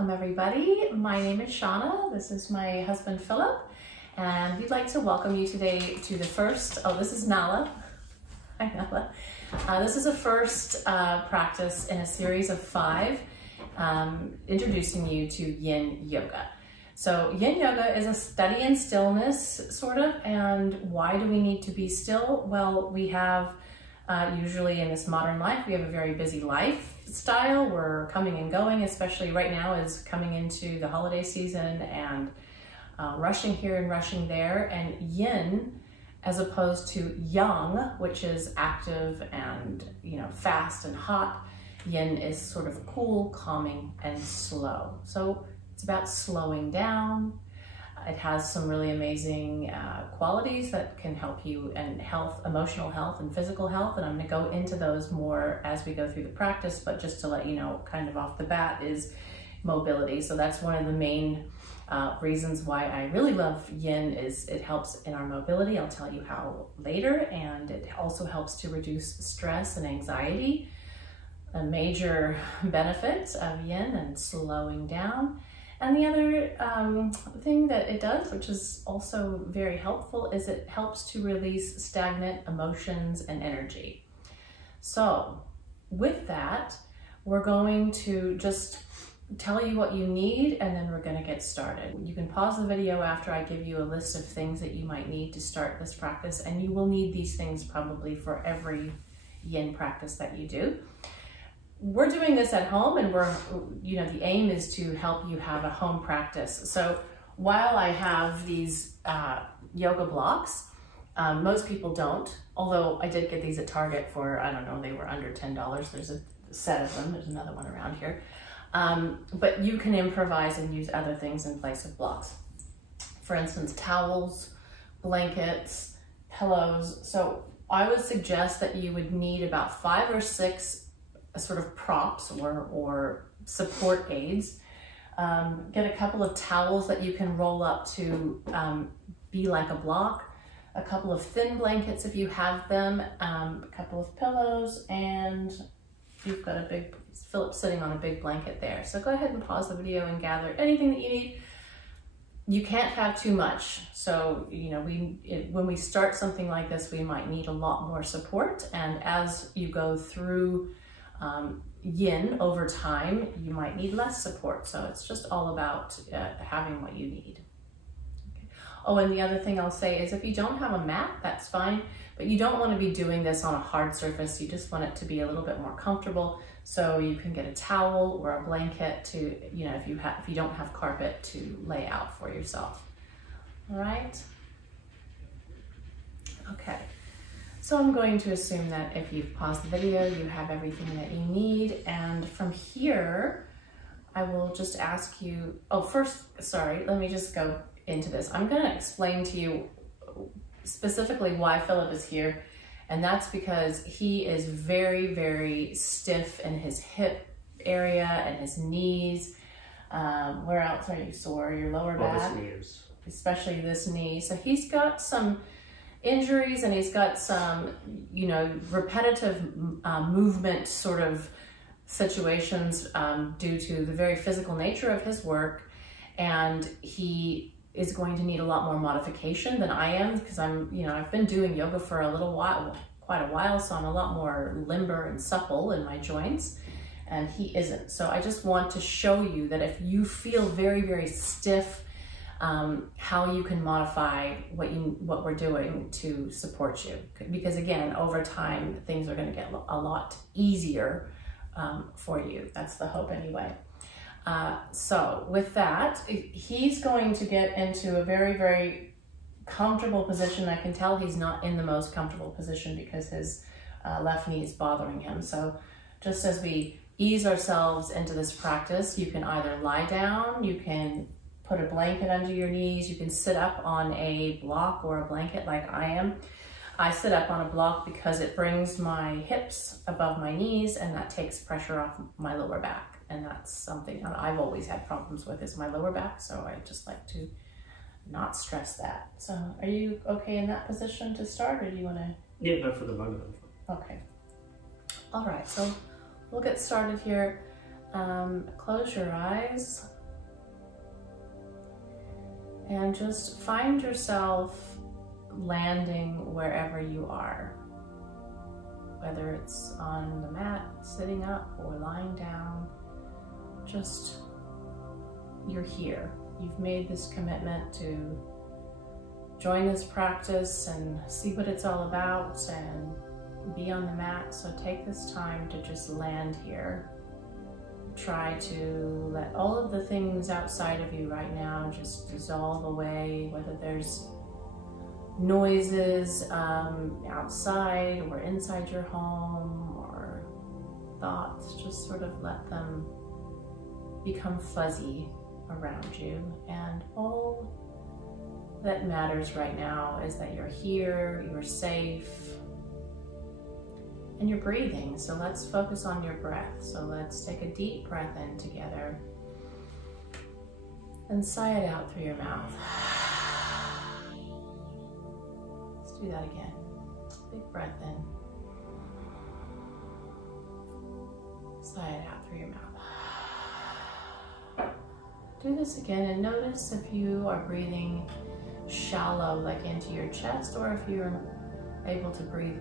Welcome everybody. My name is Shauna. This is my husband Philip, and we'd like to welcome you today to the first, this is Nala. Hi Nala. This is a first practice in a series of 5, introducing you to Yin Yoga. So Yin Yoga is a study in stillness, sort of, and why do we need to be still? Well, we have usually in this modern life, we have a very busy lifestyle. We're coming and going, especially right now is coming into the holiday season and rushing here and rushing there. And yin, as opposed to yang, which is active and fast and hot, yin is sort of cool, calming, and slow. So it's about slowing down. It has some really amazing qualities that can help you in health, emotional health and physical health. And I'm going to go into those more as we go through the practice, but just to let you know, kind of off the bat, is mobility. So that's one of the main reasons why I really love yin, is it helps in our mobility. I'll tell you how later. And it also helps to reduce stress and anxiety, a major benefit of yin and slowing down. And the other thing that it does, which is also very helpful, is it helps to release stagnant emotions and energy. So with that, we're going to just tell you what you need, and then we're going to get started. You can pause the video after I give you a list of things that you might need to start this practice, and you will need these things probably for every yin practice that you do. We're doing this at home, and the aim is to help you have a home practice. So while I have these yoga blocks, most people don't, although I did get these at Target for, I don't know, they were under $10. There's a set of them. There's another one around here. But you can improvise and use other things in place of blocks. For instance, towels, blankets, pillows. So I would suggest that you would need about 5 or 6 sort of props or support aids. Get a couple of towels that you can roll up to be like a block, a couple of thin blankets if you have them, a couple of pillows, and you've got a big, Philip sitting on a big blanket there. So go ahead and pause the video and gather anything that you need. You can't have too much. So, when we start something like this, we might need a lot more support. And as you go through yin over time, you might need less support. So it's just all about having what you need. Okay. Oh, and the other thing I'll say is if you don't have a mat, that's fine, but you don't want to be doing this on a hard surface. You just want it to be a little bit more comfortable. So you can get a towel or a blanket to, if you don't have carpet, to lay out for yourself. All right. Okay. So I'm going to assume that if you've paused the video, you have everything that you need. And from here, I will just ask you, let me just go into this. I'm going to explain to you specifically why Philip is here. And that's because he is very, very stiff in his hip area and his knees. Where else are you sore? Your lower back? This knee is. Especially this knee. So he's got some injuries, and he's got some, repetitive movement sort of situations due to the very physical nature of his work. And he is going to need a lot more modification than I am, because I've been doing yoga for a little while, quite a while, so I'm a lot more limber and supple in my joints, and he isn't. So I just want to show you that if you feel very, very stiff, how you can modify what we're doing to support you. Because again, over time, things are going to get a lot easier for you. That's the hope anyway. So with that, he's going to get into a very, very comfortable position. I can tell he's not in the most comfortable position because his left knee is bothering him. So just as we ease ourselves into this practice, you can either lie down, you can put a blanket under your knees, you can sit up on a block or a blanket like I am. I sit up on a block because it brings my hips above my knees, and that takes pressure off my lower back. And that's something that I've always had problems with, is my lower back. So I just like to not stress that. So are you okay in that position to start, or do you want to? Yeah, but for the moment. Okay. All right, so we'll get started here. Close your eyes. And just find yourself landing wherever you are, whether it's on the mat, sitting up, or lying down. Just, you're here. You've made this commitment to join this practice and see what it's all about and be on the mat. So take this time to just land here. Try to let all of the things outside of you right now just dissolve away, whether there's noises outside or inside your home, or thoughts, just sort of let them become fuzzy around you. And all that matters right now is that you're here, you're safe, and you're breathing. So let's focus on your breath. So let's take a deep breath in together and sigh it out through your mouth. Let's do that again. Big breath in. Sigh it out through your mouth. Do this again and notice if you are breathing shallow, like into your chest, or if you're able to breathe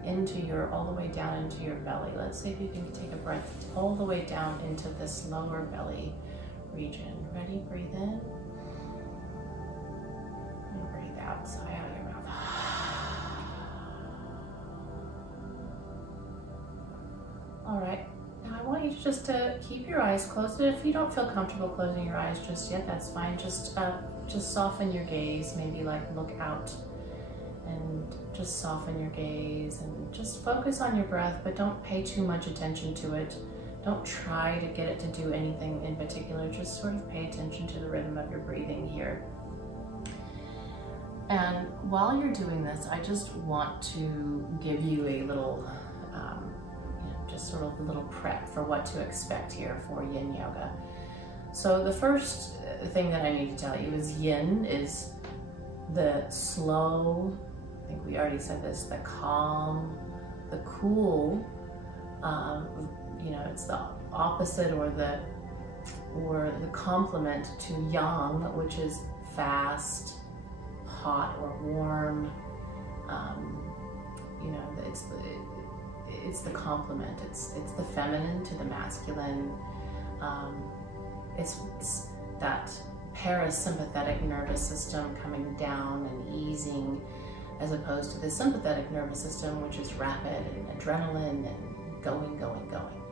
all the way down into your belly. Let's see if you can take a breath all the way down into this lower belly region. Ready? Breathe in. And breathe out. Sigh out your mouth. All right. Now I want you just to keep your eyes closed. If you don't feel comfortable closing your eyes just yet, that's fine. Just soften your gaze. Maybe like look out and just soften your gaze and just focus on your breath, but don't pay too much attention to it. Don't try to get it to do anything in particular. Just sort of pay attention to the rhythm of your breathing here. And while you're doing this, I just want to give you a little, just sort of a little prep for what to expect here for Yin Yoga. So the first thing that I need to tell you is Yin is the slow, I think we already said this, the calm, the cool, it's the opposite or the complement to Yang, which is fast, hot or warm. It's the complement. It's the feminine to the masculine. It's that parasympathetic nervous system coming down and easing, as opposed to the sympathetic nervous system, which is rapid and adrenaline and going.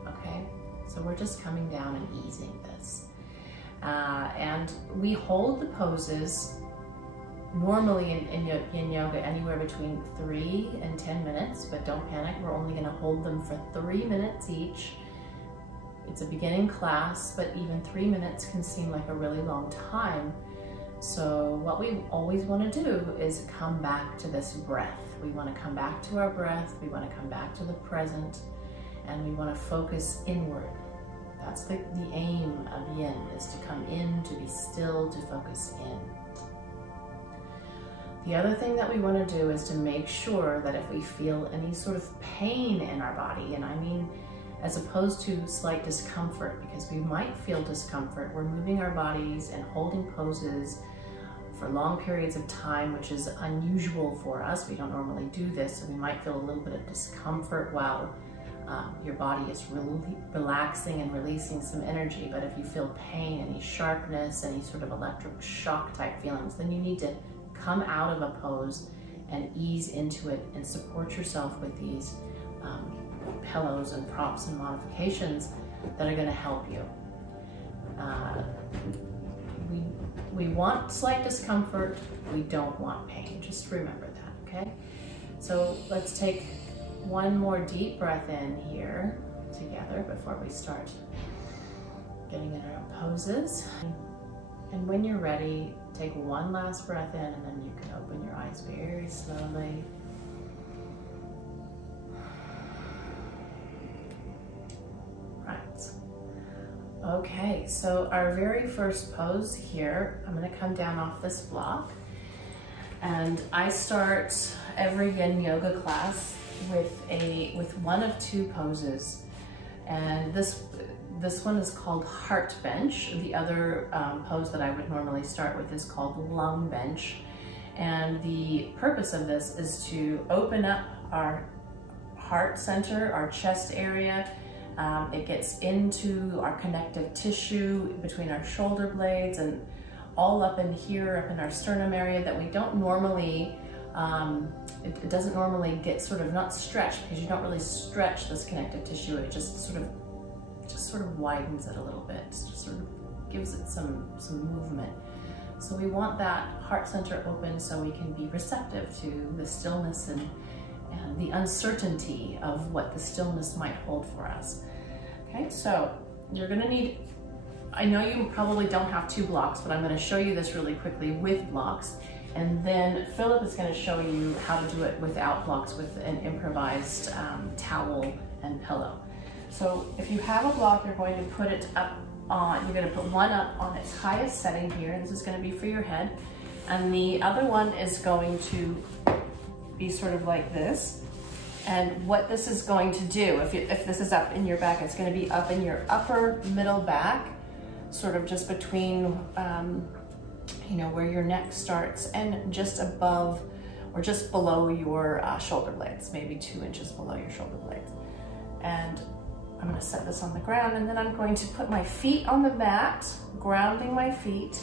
Okay, so we're just coming down and easing this, and we hold the poses normally in Yin Yoga anywhere between 3 and 10 minutes, but don't panic. We're only going to hold them for 3 minutes each. It's a beginning class, but even 3 minutes can seem like a really long time. So what we always want to do is come back to this breath. We want to come back to our breath. We want to come back to the present, and we want to focus inward. That's the aim of Yin, is to come in, to be still, to focus in. The other thing that we want to do is to make sure that if we feel any sort of pain in our body, and I mean as opposed to slight discomfort, because we might feel discomfort, we're moving our bodies and holding poses for long periods of time, which is unusual for us. We don't normally do this, so we might feel a little bit of discomfort while your body is really relaxing and releasing some energy. But if you feel pain, any sharpness, any sort of electric shock type feelings, then you need to come out of a pose and ease into it and support yourself with these pillows and props and modifications that are going to help you. We want slight discomfort, we don't want pain. Just remember that, okay? So let's take one more deep breath in here together before we start getting in our poses. And when you're ready, take one last breath in, and then you can open your eyes very slowly. Right. Okay, so our very first pose here, I'm going to come down off this block, and I start every Yin Yoga class with one of two poses. And this one is called heart bench. The other pose that I would normally start with is called lung bench. And the purpose of this is to open up our heart center, our chest area. It gets into our connective tissue between our shoulder blades and all up in here, up in our sternum area that we don't normally, it doesn't normally get sort of not stretched, because you don't really stretch this connective tissue. It just sort of widens it a little bit, just sort of gives it some movement. So we want that heart center open so we can be receptive to the stillness and the uncertainty of what the stillness might hold for us. Okay, so you're gonna need, I know you probably don't have 2 blocks, but I'm gonna show you this really quickly with blocks. And then Philip is gonna show you how to do it without blocks with an improvised towel and pillow. So if you have a block, you're going to put it up on, you're gonna put one up on its highest setting here. This is gonna be for your head. And the other one is going to be sort of like this. And what this is going to do, if this is up in your back, it's gonna be up in your upper middle back, sort of just between, you know, where your neck starts and just above or just below your shoulder blades, maybe 2 inches below your shoulder blades. And I'm gonna set this on the ground, and then I'm going to put my feet on the mat, grounding my feet,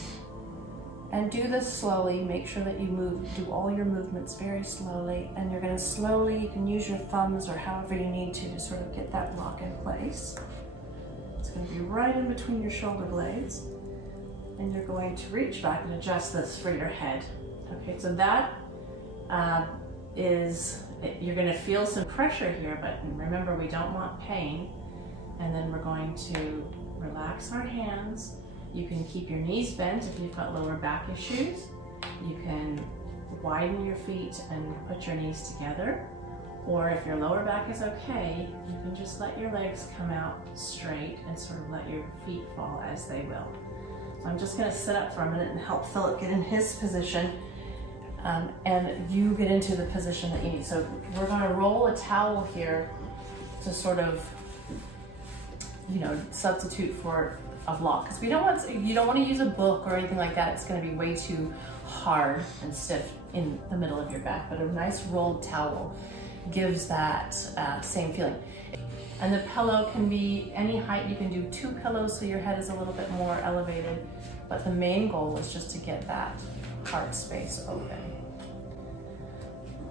and do this slowly. Make sure that you do all your movements very slowly, and you're gonna slowly, you can use your thumbs or however you need to sort of get that block in place. It's gonna be right in between your shoulder blades, and you're going to reach back and adjust this for your head. Okay, so that you're gonna feel some pressure here, but remember, we don't want pain. And then we're going to relax our hands. You can keep your knees bent if you've got lower back issues. You can widen your feet and put your knees together. Or if your lower back is okay, you can just let your legs come out straight and sort of let your feet fall as they will. So I'm just gonna sit up for a minute and help Philip get in his position, and you get into the position that you need. So we're gonna roll a towel here to sort of, you know, substitute for a block, because you don't want to use a book or anything like that. It's going to be way too hard and stiff in the middle of your back, but a nice rolled towel gives that same feeling. And the pillow can be any height. You can do 2 pillows so your head is a little bit more elevated, but the main goal is just to get that heart space open.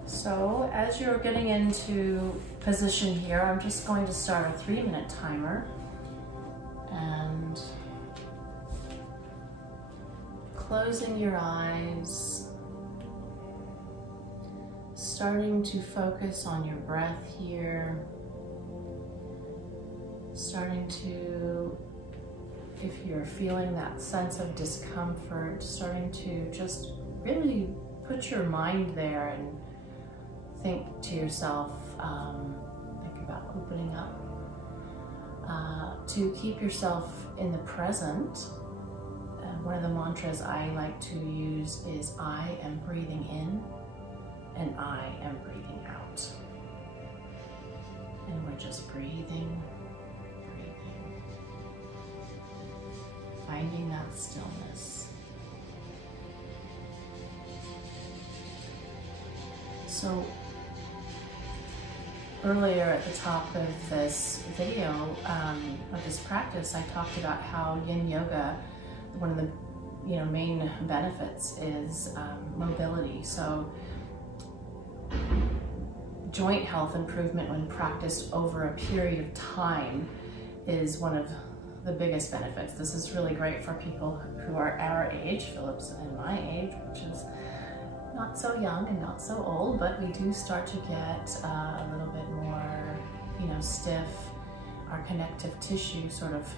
So as you're getting into position here, I'm just going to start a 3-minute timer. And closing your eyes, starting to focus on your breath here, starting to, if you're feeling that sense of discomfort, starting to just really put your mind there and think to yourself, think about opening up. To keep yourself in the present, one of the mantras I like to use is I am breathing in and I am breathing out. And we're just breathing, breathing, finding that stillness. So earlier at the top of this video, of this practice, I talked about how Yin Yoga, one of the main benefits is mobility. So joint health improvement when practiced over a period of time is one of the biggest benefits. This is really great for people who are our age, Philip's and my age, which is not so young and not so old, but we do start to get a little bit more, stiff. Our connective tissue sort of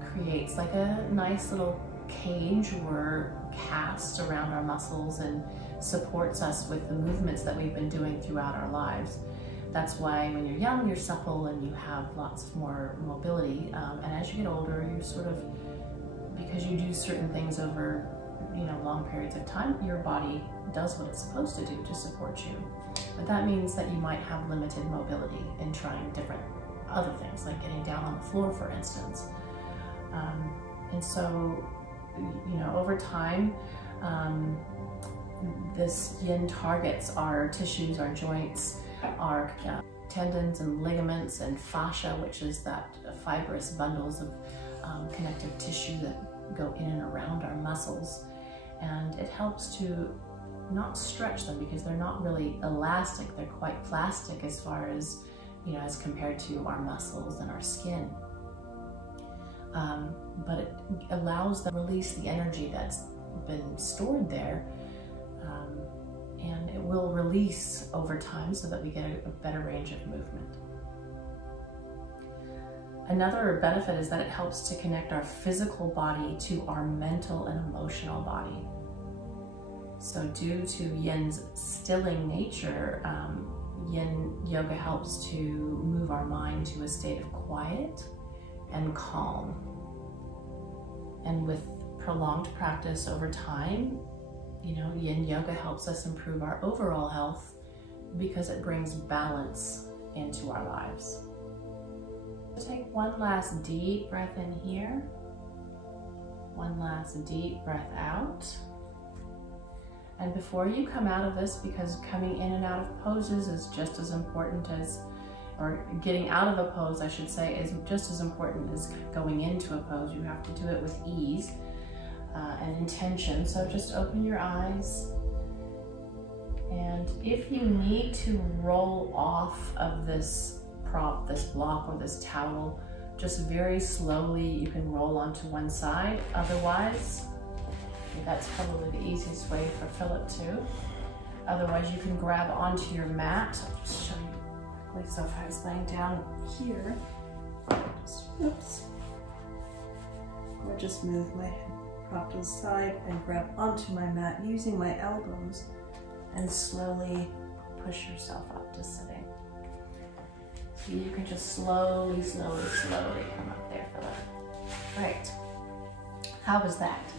creates like a nice little cage or cast around our muscles and supports us with the movements that we've been doing throughout our lives. That's why when you're young, you're supple and you have lots more mobility. And as you get older, you sort of, because you do certain things over long periods of time, your body does what it's supposed to do to support you. But that means that you might have limited mobility in trying different other things, like getting down on the floor, for instance. And so, you know, over time, this yin targets our tissues, our joints, our tendons and ligaments and fascia, which is that fibrous bundles of connective tissue that go in and around our muscles. And it helps to not stretch them, because they're not really elastic, they're quite plastic as far as, you know, as compared to our muscles and our skin. But it allows them to release the energy that's been stored there, and it will release over time so that we get a better range of movement. Another benefit is that it helps to connect our physical body to our mental and emotional body. So due to Yin's stilling nature, Yin Yoga helps to move our mind to a state of quiet and calm. And with prolonged practice over time, you know, Yin Yoga helps us improve our overall health because it brings balance into our lives. Take one last deep breath in here. One last deep breath out. And before you come out of this, because coming in and out of poses is just as important as, or getting out of a pose, I should say, is just as important as going into a pose. You have to do it with ease and intention. So just open your eyes. And if you need to roll off of this prop, this block or this towel, just very slowly you can roll onto one side. Otherwise, that's probably the easiest way for Philip too. Otherwise, you can grab onto your mat. I'll just show you quickly. So if I was laying down here, oops, or just move my prop to the side and grab onto my mat using my elbows and slowly push yourself up to sitting. So you can just slowly, slowly, slowly come up there, Philip. Great. How was that?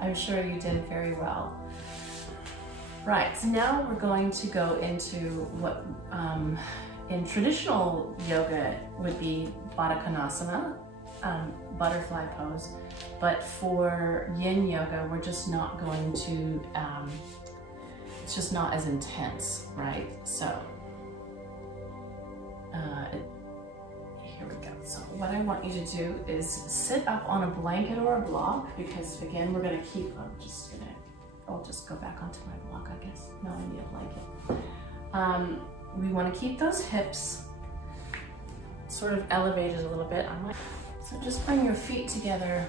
I'm sure you did very well. Right, so now we're going to go into what in traditional yoga would be Baddha Konasana, butterfly pose, but for Yin Yoga, we're just not going to, it's just not as intense, right? So, here we go. So what I want you to do is sit up on a blanket or a block, because again, we're gonna keep, I'll just go back onto my block, I guess. No, I need a blanket. We wanna keep those hips sort of elevated a little bit. So just bring your feet together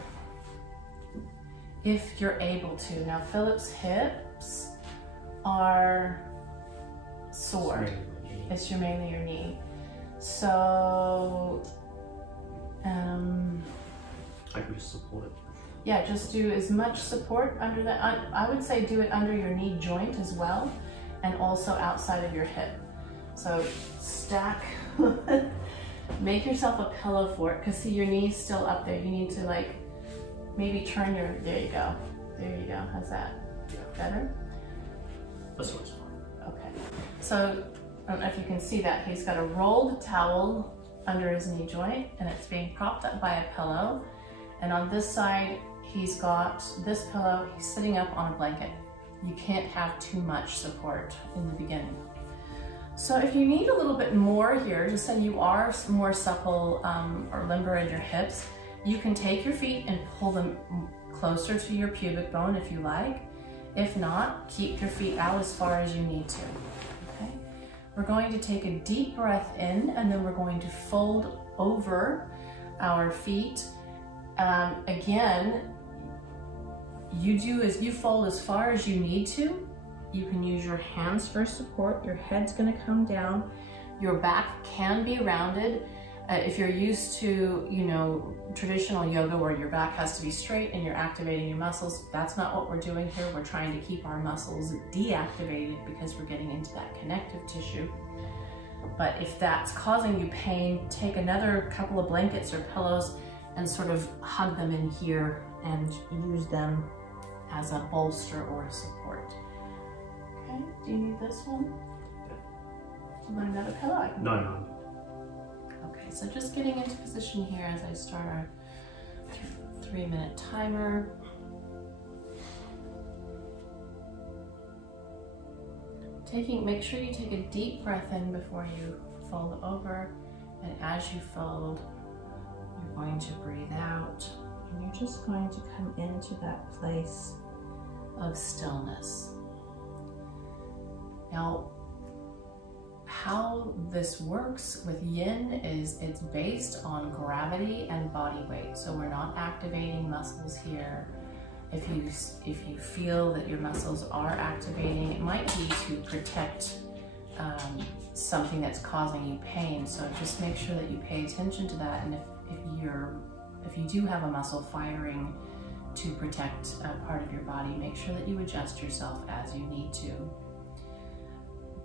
if you're able to. Now Philip's hips are sore. It's mainly your knee. So, I can just support it. Yeah, just do as much support under that. I would say do it under your knee joint as well, and also outside of your hip. So stack, make yourself a pillow for it, because see, your knee's still up there. You need to like, maybe turn your, there you go. There you go, how's that? Better? This one's fine. Okay, so I don't know if you can see that. He's got a rolled towel under his knee joint, and it's being propped up by a pillow. And on this side, he's got this pillow. He's sitting up on a blanket. You can't have too much support in the beginning. So if you need a little bit more here, just say you are more supple or limber in your hips, you can take your feet and pull them closer to your pubic bone if you like. If not, keep your feet out as far as you need to. Okay? We're going to take a deep breath in, and then we're going to fold over our feet. Again, you fold as far as you need to. You can use your hands for support. Your head's going to come down. Your back can be rounded. If you're used to, you know, traditional yoga where your back has to be straight and you're activating your muscles, that's not what we're doing here. We're trying to keep our muscles deactivated because we're getting into that connective tissue. But if that's causing you pain, take another couple of blankets or pillows and sort of hug them in here and use them as a bolster or a support. Okay, do you need this one? Do you want another pillow? No. Okay, so just getting into position here as I start our 3-minute timer. Make sure you take a deep breath in before you fold over, and as you fold, you're going to breathe out, and you're just going to come into that place of stillness. Now, how this works with Yin is it's based on gravity and body weight. So we're not activating muscles here. If you feel that your muscles are activating, it might be to protect something that's causing you pain. So just make sure that you pay attention to that. And if you do have a muscle firing to protect a part of your body, make sure that you adjust yourself as you need to.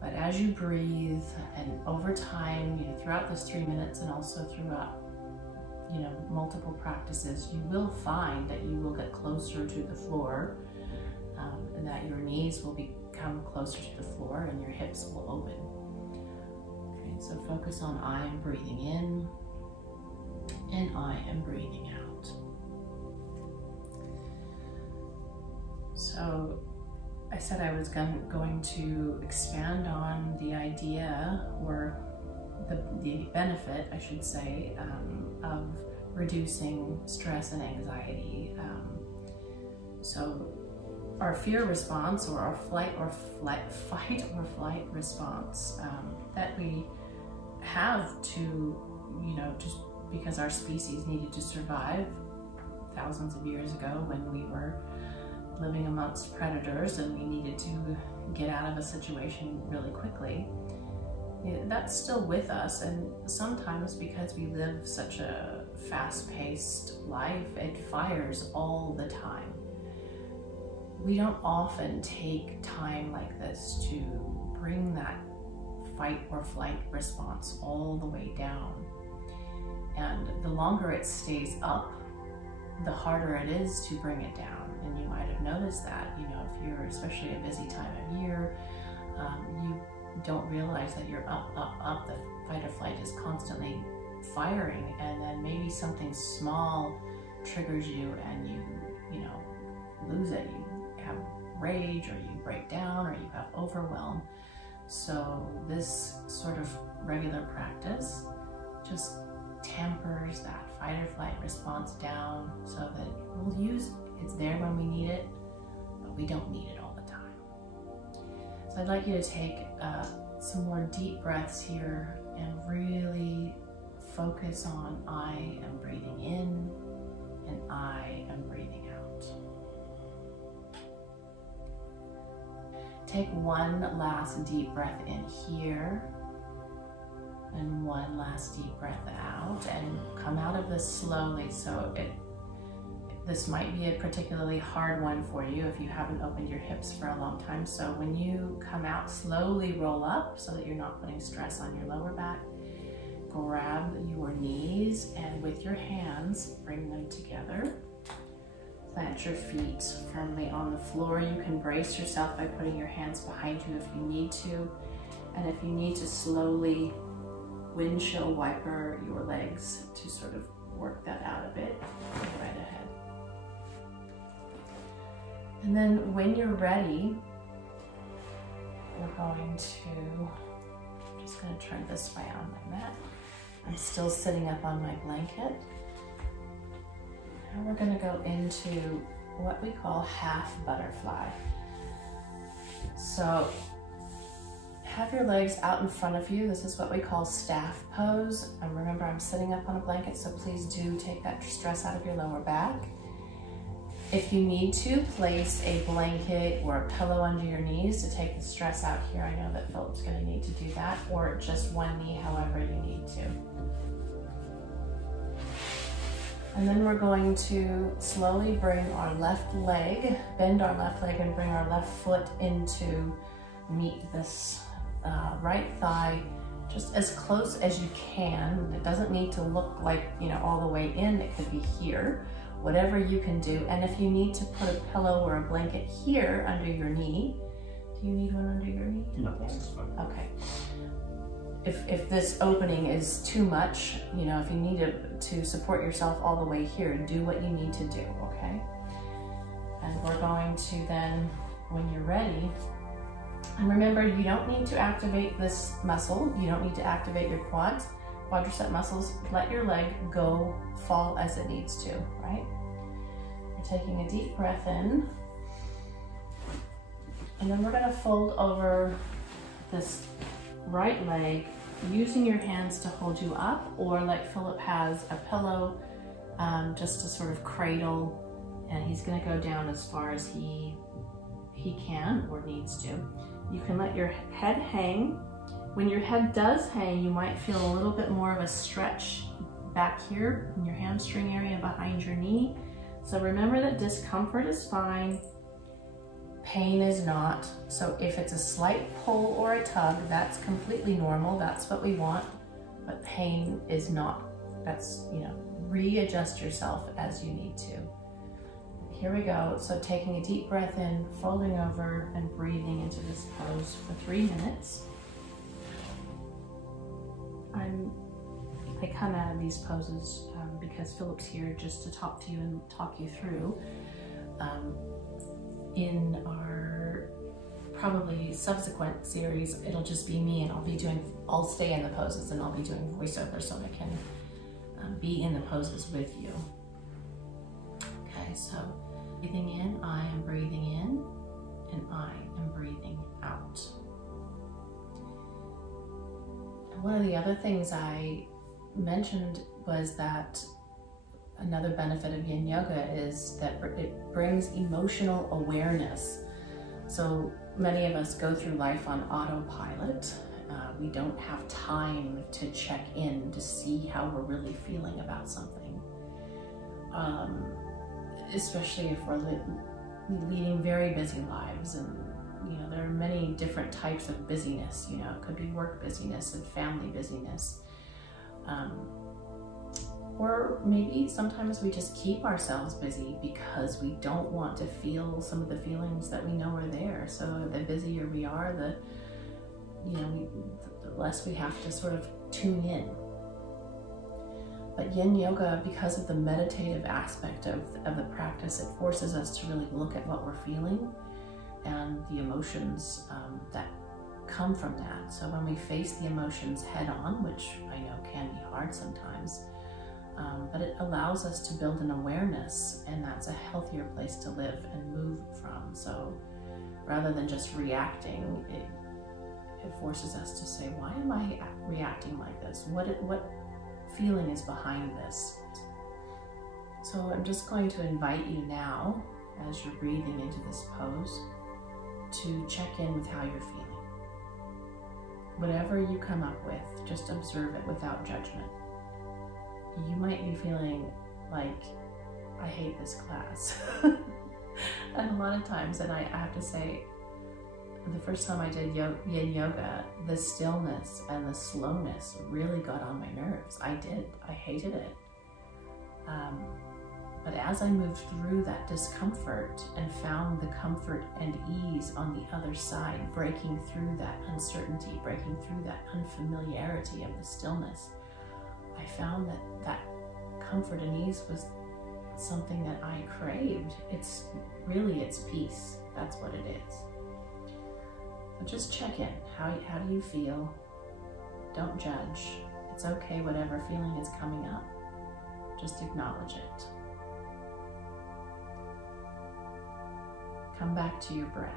But as you breathe, and over time, throughout this 3 minutes, and also throughout, multiple practices, you will find that you will get closer to the floor, and that your knees will become closer to the floor, and your hips will open. Okay, so focus on I am breathing in, and I am breathing out. So I said I was going to expand on the idea, or the benefit, I should say, of reducing stress and anxiety. So our fear response, or our fight or flight response that we have to, just because our species needed to survive thousands of years ago when we were living amongst predators and we needed to get out of a situation really quickly. That's still with us, and sometimes because we live such a fast-paced life, it fires all the time. We don't often take time like this to bring that fight or flight response all the way down. And the longer it stays up, the harder it is to bring it down. And you might have noticed that, if you're especially a busy time of year, you don't realize that you're up, the fight or flight is constantly firing, and then maybe something small triggers you and you lose it. You have rage, or you break down, or you have overwhelm. So this sort of regular practice just tempers that fight or flight response down, so that it's there when we need it, but we don't need it all the time. So I'd like you to take some more deep breaths here and really focus on I am breathing in and I am breathing out. Take one last deep breath in here and one last deep breath out, and come out of this slowly. So this might be a particularly hard one for you if you haven't opened your hips for a long time. So when you come out, slowly roll up so that you're not putting stress on your lower back. Grab your knees, and with your hands, bring them together. Plant your feet firmly on the floor. You can brace yourself by putting your hands behind you if you need to. And if you need to, slowly windshield wiper your legs to sort of work that out a bit. Go right ahead. And then when you're ready, we're going to, I'm just going to turn this way on my mat. I'm still sitting up on my blanket. Now we're going to go into what we call half butterfly. So have your legs out in front of you. This is what we call staff pose. And remember, I'm sitting up on a blanket, so please do take that stress out of your lower back. If you need to, place a blanket or a pillow under your knees to take the stress out here. I know that Philip's going to need to do that, or just one knee, however you need to. And then we're going to slowly bring our left leg, bend our left leg, and bring our left foot into meet this right thigh just as close as you can. It doesn't need to look like, all the way in. It could be here. Whatever you can do. And if you need to put a pillow or a blanket here under your knee, do you need one under your knee? No, this is fine. Okay. if this opening is too much, you know, if you need to support yourself all the way here, do what you need to do, okay? And we're going to then, when you're ready, and remember, you don't need to activate this muscle. You don't need to activate your quadricep muscles. Let your leg go fall as it needs to, right? You're taking a deep breath in. And then we're gonna fold over this right leg, using your hands to hold you up, or like Philip has a pillow, just to sort of cradle, and he's gonna go down as far as he can or needs to. You can let your head hang. When your head does hang, you might feel a little bit more of a stretch back here in your hamstring area behind your knee. So remember that discomfort is fine, pain is not. So if it's a slight pull or a tug, that's completely normal. That's what we want, but pain is not. That's, you know, readjust yourself as you need to. Here we go. So taking a deep breath in, folding over and breathing into this pose for 3 minutes. I come out of these poses because Philip's here just to talk to you and talk you through. In our probably subsequent series, it'll just be me, and I'll stay in the poses and I'll be doing voiceover so I can be in the poses with you. Okay, so breathing in, I am breathing in, and I am breathing out. And one of the other things I mentioned was that another benefit of Yin Yoga is that it brings emotional awareness. So many of us go through life on autopilot. We don't have time to check in to see how we're really feeling about something. Especially if we're leading very busy lives, and you know, there are many different types of busyness. You know, it could be work busyness and family busyness. Or maybe sometimes we just keep ourselves busy because we don't want to feel some of the feelings that we know are there. So the busier we are, the less we have to sort of tune in. But Yin Yoga, because of the meditative aspect of the practice, it forces us to really look at what we're feeling and the emotions that come from that. So when we face the emotions head on, which I know can be hard sometimes, but it allows us to build an awareness, and that's a healthier place to live and move from. So rather than just reacting, it forces us to say, why am I reacting like this? What feeling is behind this? So I'm just going to invite you now, as you're breathing into this pose, to check in with how you're feeling. Whatever you come up with, just observe it without judgment. You might be feeling like, I hate this class. And a lot of times, and I have to say, the first time I did Yin Yoga, the stillness and the slowness really got on my nerves. I hated it. But as I moved through that discomfort and found the comfort and ease on the other side, breaking through that uncertainty, breaking through that unfamiliarity of the stillness, I found that comfort and ease was something that I craved. It's peace. That's what it is. So just check in. How do you feel? Don't judge. It's okay, whatever feeling is coming up. Just acknowledge it. Come back to your breath.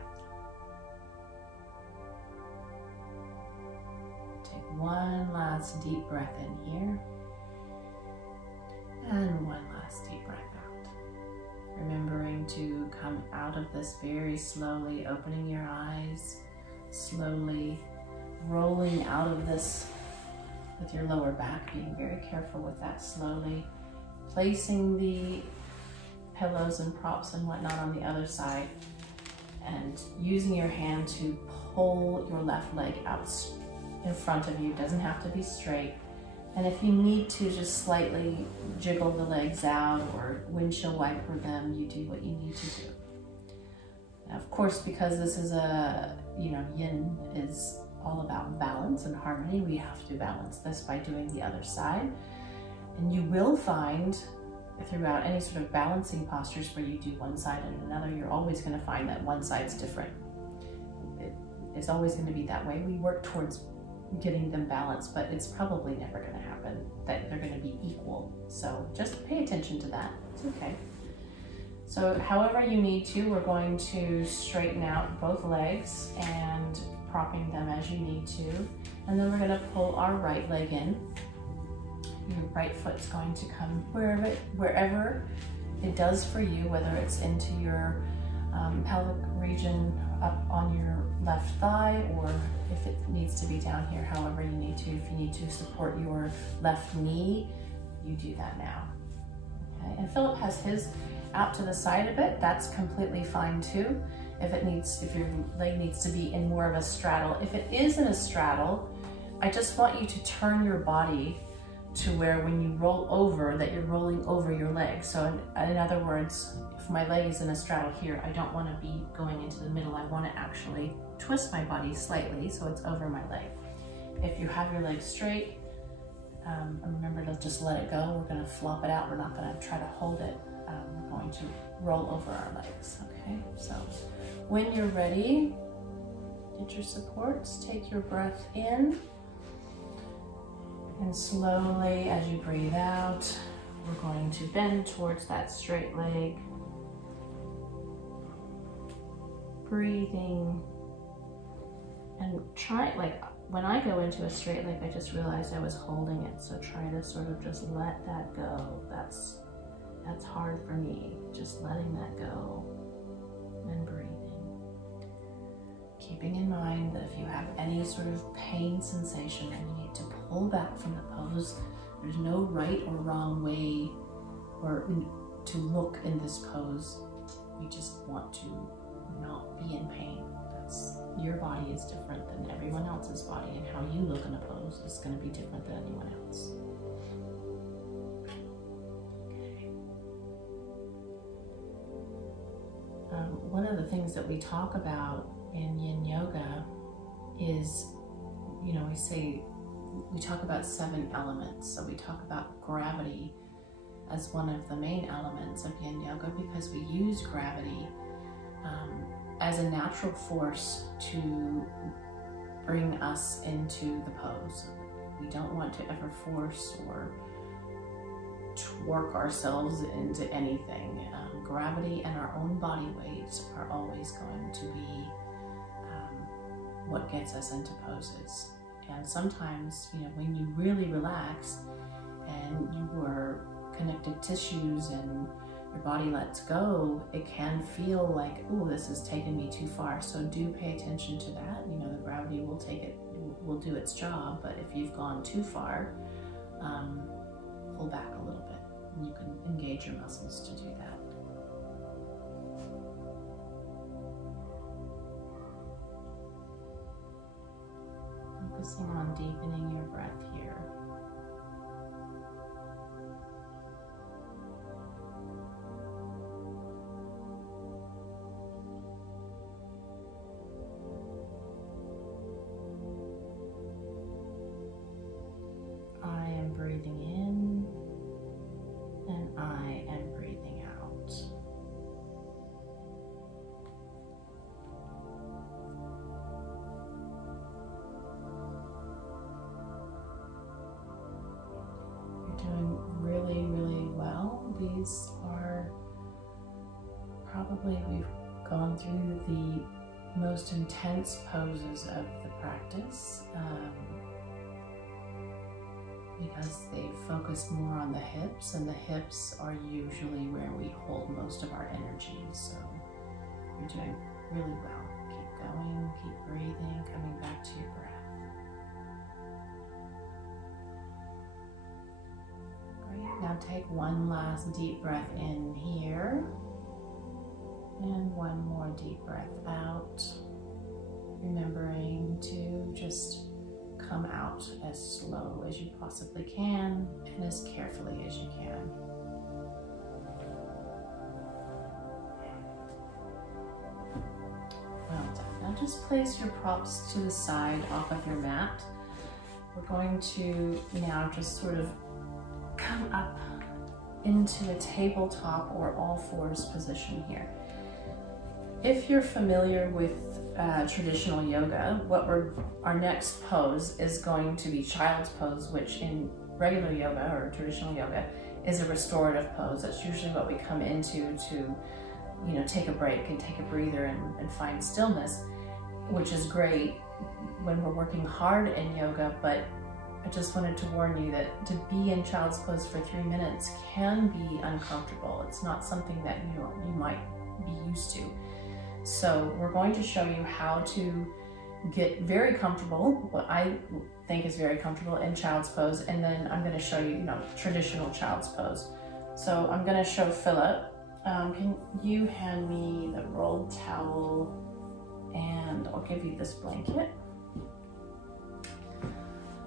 Take one last deep breath in here. And one last deep breath out. Remembering to come out of this very slowly, opening your eyes, slowly rolling out of this with your lower back, being very careful with that, slowly placing the pillows and props and whatnot on the other side, and using your hand to pull your left leg out in front of you. It doesn't have to be straight. And if you need to just slightly jiggle the legs out or windshield wiper them, you do what you need to do. Now, of course, because this is Yin is all about balance and harmony. We have to balance this by doing the other side. And you will find throughout any sort of balancing postures where you do one side and another, you're always going to find that one side's different. It's always going to be that way. We work towards getting them balanced, but it's probably never going to happen that they're going to be equal. So just pay attention to that. It's okay. So however you need to, we're going to straighten out both legs and propping them as you need to. And then we're going to pull our right leg in. Your right foot's going to come wherever it does for you, whether it's into your pelvic region, up on your left thigh, or if it needs to be down here, however you need to. If you need to support your left knee, you do that now. Okay, and Philip has his out to the side a bit. That's completely fine too. If your leg needs to be in more of a straddle. If it is in a straddle, I just want you to turn your body to where when you roll over, that you're rolling over your leg. So in other words, if my leg is in a straddle here, I don't want to be going into the middle. I want to actually twist my body slightly so it's over my leg. If you have your leg straight, remember to just let it go. We're going to flop it out. We're not going to try to hold it. We're going to roll over our legs. Okay, so when you're ready, get your supports, take your breath in. And slowly, as you breathe out, we're going to bend towards that straight leg. Breathing. And try, like when I go into a straight leg, I just realized I was holding it. So try to sort of just let that go. That's hard for me, just letting that go and breathing. Keeping in mind that if you have any sort of pain sensation and you need to pull back from the pose, there's no right or wrong way or to look in this pose. We just want to not be in pain. Your body is different than everyone else's body, and how you look in a pose is going to be different than anyone else. One of the things that we talk about in Yin Yoga is, we talk about 7 elements. So we talk about gravity as one of the main elements of Yin Yoga because we use gravity as a natural force to bring us into the pose. We don't want to ever force or work ourselves into anything. Gravity and our own body weight are always going to be what gets us into poses. And sometimes, when you really relax and your connective tissues and your body lets go, it can feel like, oh, this is taking me too far. So do pay attention to that. The gravity will do its job, but if you've gone too far, pull back a little bit. And you can engage your muscles to do that. Focusing on deepening your breath here. I am breathing in and I am breathing out. Doing really, really well. These are probably, we've gone through the most intense poses of the practice because they focus more on the hips, and the hips are usually where we hold most of our energy. So you're doing really well. Keep going, keep breathing, coming back to your breath. Now take one last deep breath in here and one more deep breath out, remembering to just come out as slow as you possibly can and as carefully as you can. Well done. Now just place your props to the side off of your mat. We're going to now just sort of come up into a tabletop or all fours position here. If you're familiar with traditional yoga, our next pose is going to be child's pose, which in regular yoga or traditional yoga is a restorative pose. That's usually what we come into to, take a break and take a breather and find stillness, which is great when we're working hard in yoga. But I just wanted to warn you that to be in child's pose for 3 minutes can be uncomfortable. It's not something that you might be used to. So we're going to show you how to get very comfortable, what I think is very comfortable in child's pose, and then I'm going to show you, traditional child's pose. So I'm going to show Philip. Can you hand me the rolled towel, and I'll give you this blanket.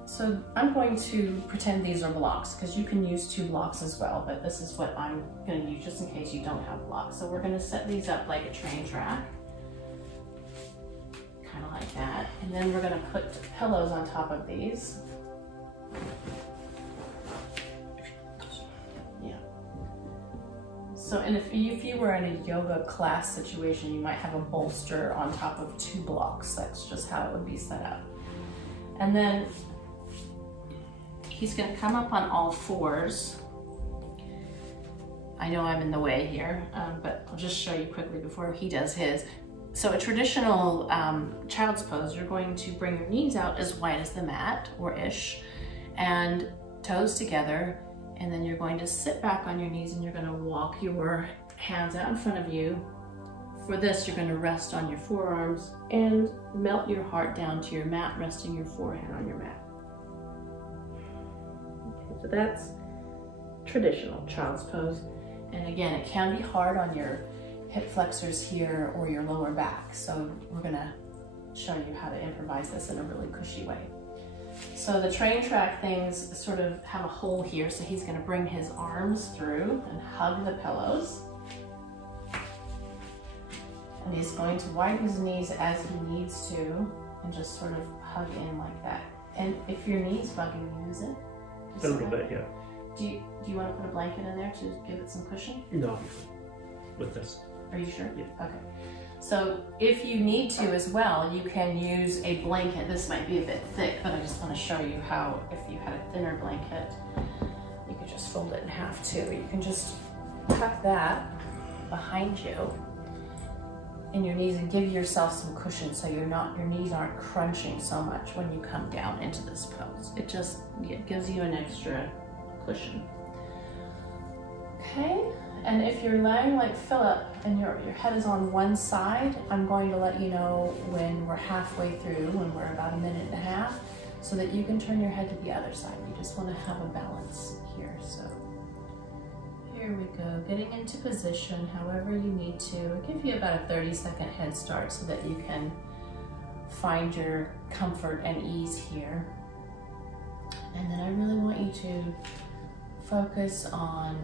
So I'm going to pretend these are blocks, because you can use 2 blocks as well, but this is what I'm going to use just in case you don't have blocks. So we're going to set these up like a train track, kind of like that. And then we're going to put pillows on top of these. Yeah. So, and if you were in a yoga class situation, you might have a bolster on top of 2 blocks. That's just how it would be set up. And then he's going to come up on all fours. I know I'm in the way here, but I'll just show you quickly before he does his. So a traditional child's pose, you're going to bring your knees out as wide as the mat, or ish, and toes together, and then you're going to sit back on your knees and you're going to walk your hands out in front of you. For this, you're going to rest on your forearms and melt your heart down to your mat, resting your forehead on your mat. Okay, so that's traditional child's pose. And again, it can be hard on your hip flexors here or your lower back. So we're going to show you how to improvise this in a really cushy way. So the train track things sort of have a hole here. So he's going to bring his arms through and hug the pillows. And he's going to widen his knees as he needs to and just sort of hug in like that. And if your knee's bugging you, is it? A little bit, yeah. Do you want to put a blanket in there to give it some cushion? No, with this. Are you sure? Yeah. Okay. So if you need to as well, you can use a blanket. This might be a bit thick, but I just want to show you how, if you had a thinner blanket, you could just fold it in half too. You can just tuck that behind you in your knees and give yourself some cushion so your knees aren't crunching so much when you come down into this pose. It gives you an extra cushion. Okay, and if you're laying like Philip and your head is on one side, I'm going to let you know when we're halfway through, when we're about 1.5 minutes, so that you can turn your head to the other side. You just want to have a balance here. So here we go, getting into position however you need to. I'll give you about a 30-second head start so that you can find your comfort and ease here. And then I really want you to focus on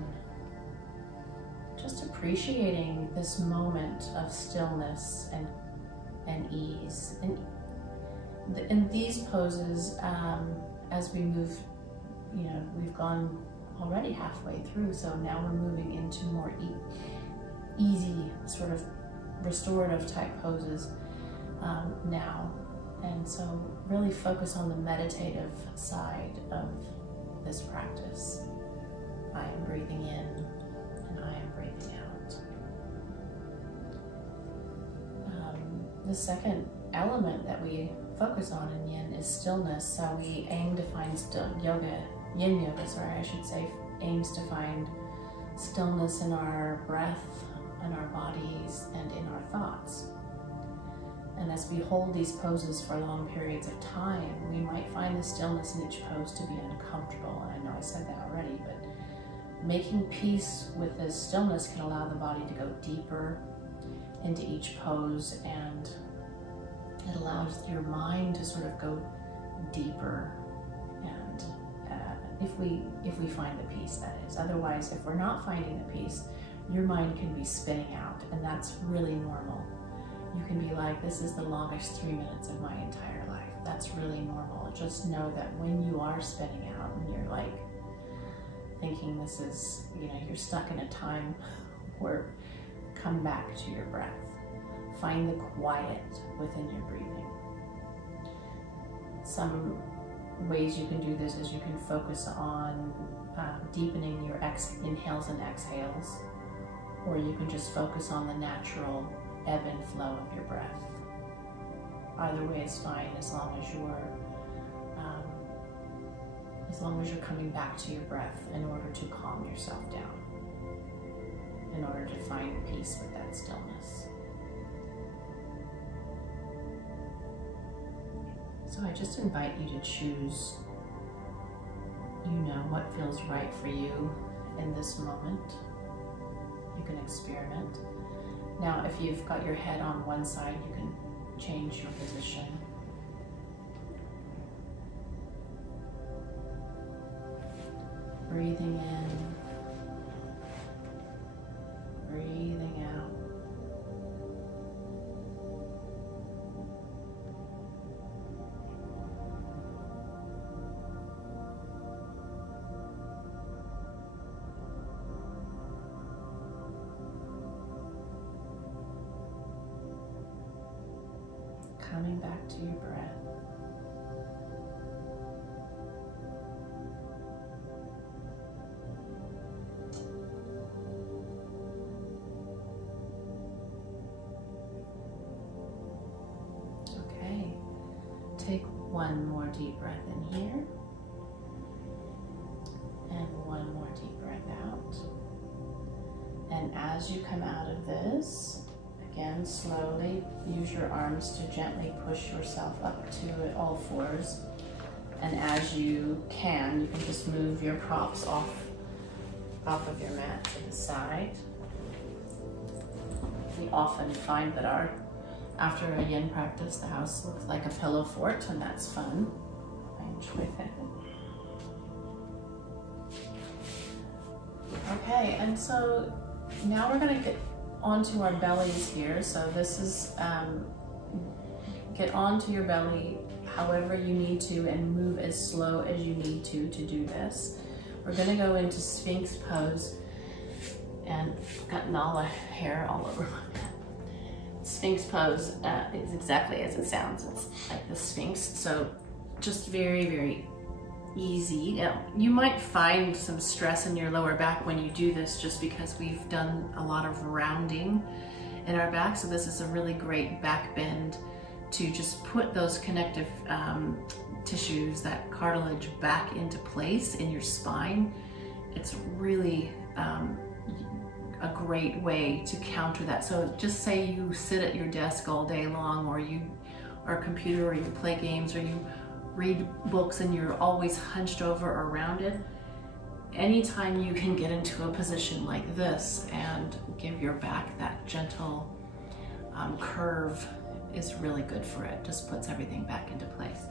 just appreciating this moment of stillness and ease. And in these poses, as we move, we've gone already halfway through, so now we're moving into more easy sort of restorative type poses now. And so really focus on the meditative side of this practice. I am breathing in and I am breathing out. The second element that we focus on in Yin is stillness. So we aim to find Yin Yoga, aims to find stillness in our breath, in our bodies, and in our thoughts. And as we hold these poses for long periods of time, we might find the stillness in each pose to be uncomfortable. And I know I said that already, but making peace with this stillness can allow the body to go deeper into each pose, and it allows your mind to sort of go deeper. And if we find the peace, that is. Otherwise, if we're not finding the peace, your mind can be spinning out, and that's really normal. You can be like, this is the longest 3 minutes of my entire life. That's really normal. Just know that when you are spinning out and you're like thinking this is, you know, you're stuck in a time where, come back to your breath. Find the quiet within your breathing. Some ways you can do this is you can focus on deepening your inhales and exhales, or you can just focus on the natural ebb and flow of your breath. Either way is fine, as long as you're coming back to your breath in order to calm yourself down, in order to find peace with that stillness. So I just invite you to choose, you know, what feels right for you in this moment. You can experiment. Now, if you've got your head on one side, you can change your position. Breathing in, breathing out. Coming back to your breath. Okay, take one more deep breath in here and one more deep breath out. And as you come out of this, again, slowly use your arms to gently push yourself up to all fours. And as you can just move your props off of your mat to the side. We often find that after a yin practice, the house looks like a pillow fort, and that's fun. I enjoy that. Okay, and so now we're gonna get onto our bellies here. So this is, get onto your belly however you need to and move as slow as you need to do this. We're gonna go into Sphinx pose, and I've got Nala hair all over my head. Sphinx pose is exactly as it sounds. It's like the Sphinx. So just very, very easy. You might find some stress in your lower back when you do this, just because we've done a lot of rounding in our back. So this is a really great back bend to just put those connective tissues, that cartilage, back into place in your spine. It's really a great way to counter that. So just say you sit at your desk all day long, or you are a computer, or you play games, or you read books and you're always hunched over or rounded. Anytime you can get into a position like this and give your back that gentle curve is really good for it. Just puts everything back into place.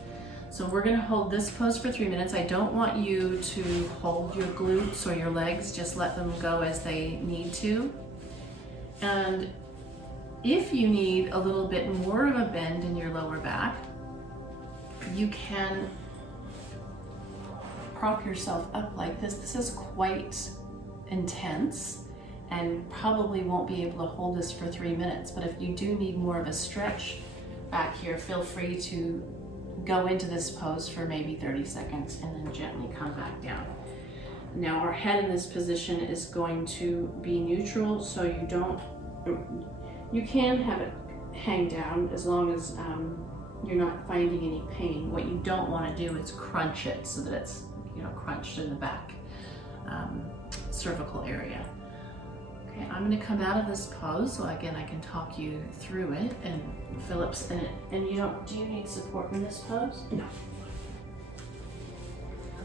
So we're gonna hold this pose for 3 minutes. I don't want you to hold your glutes or your legs, just let them go as they need to. And if you need a little bit more of a bend in your lower back, you can prop yourself up like this. This is quite intense and probably won't be able to hold this for 3 minutes, but if you do need more of a stretch back here, feel free to go into this pose for maybe 30 seconds and then gently come back down. Now our head in this position is going to be neutral, so you can have it hang down as long as you're not finding any pain. What you don't want to do is crunch it so that it's, you know, crunched in the back cervical area. Okay, I'm going to come out of this pose, so again I can talk you through it. And Phillips, and do you need support in this pose? No.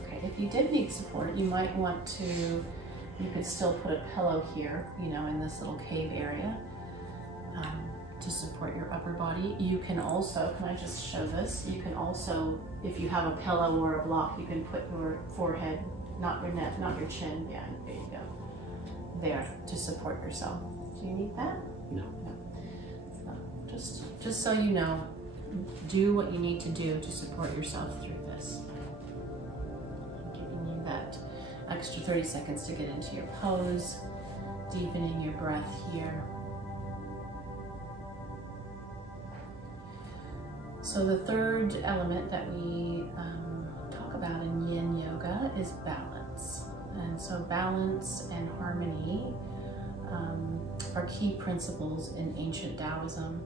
Okay, if you did need support, you might want to, you could still put a pillow here, you know, in this little cave area to support your upper body. You can also, can I just show this? You can also, if you have a pillow or a block, you can put your forehead, not your neck, not your chin, yeah, there you go, there to support yourself. Do you need that? No. No. So just just so you know, do what you need to do to support yourself through this. I'm giving you that extra 30 seconds to get into your pose, deepening your breath here. So the third element that we talk about in Yin Yoga is balance. And so balance and harmony are key principles in ancient Taoism.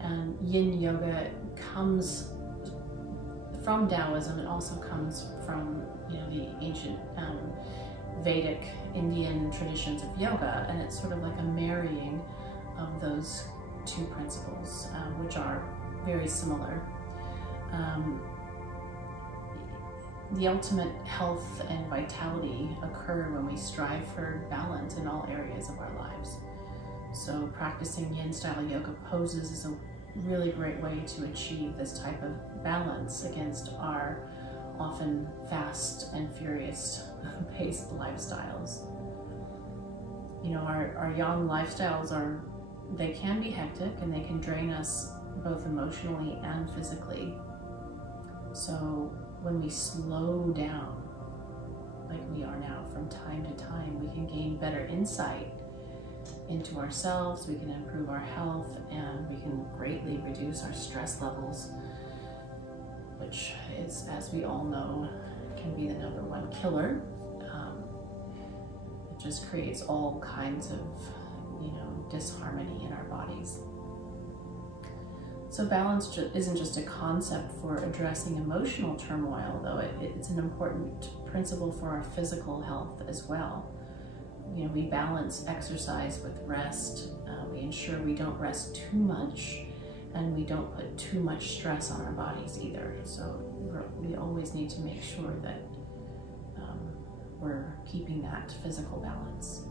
And Yin Yoga comes from Taoism. It also comes from, you know, the ancient Vedic Indian traditions of yoga. And it's sort of like a marrying of those two principles, which are very similar. The ultimate health and vitality occur when we strive for balance in all areas of our lives. So practicing Yin style yoga poses is a really great way to achieve this type of balance against our often fast and furious paced lifestyles. You know, our young lifestyles they can be hectic and they can drain us both emotionally and physically. So when we slow down, like we are now from time to time, we can gain better insight into ourselves, we can improve our health, and we can greatly reduce our stress levels, which is, as we all know, can be the #1 killer. It just creates all kinds of, you know, disharmony in our bodies. So balance isn't just a concept for addressing emotional turmoil, though it's an important principle for our physical health as well. You know, we balance exercise with rest. We ensure we don't rest too much, and we don't put too much stress on our bodies either. So we always need to make sure that we're keeping that physical balance.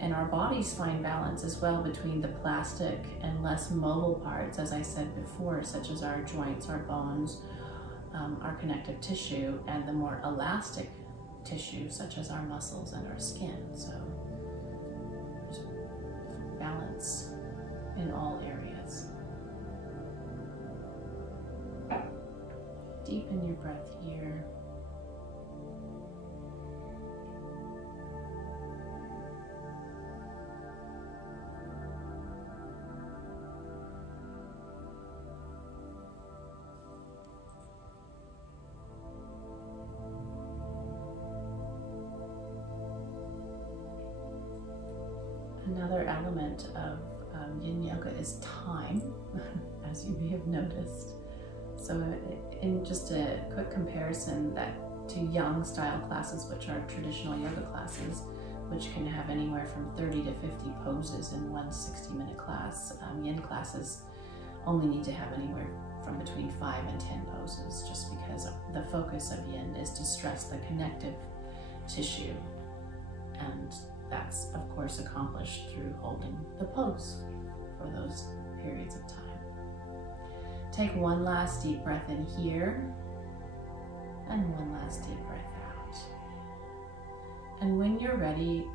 And our bodies find balance as well between the plastic and less mobile parts, as I said before, such as our joints, our bones, our connective tissue, and the more elastic tissue, such as our muscles and our skin. So there's balance in all areas. Deepen your breath here. Another element of Yin Yoga is time, as you may have noticed. So in just a quick comparison to young style classes, which are traditional yoga classes, which can have anywhere from 30 to 50 poses in one 60-minute class, Yin classes only need to have anywhere from between 5 and 10 poses, just because the focus of Yin is to stress the connective tissue. And that's, of course, accomplished through holding the pose for those periods of time. Take one last deep breath in here, and one last deep breath out. And when you're ready,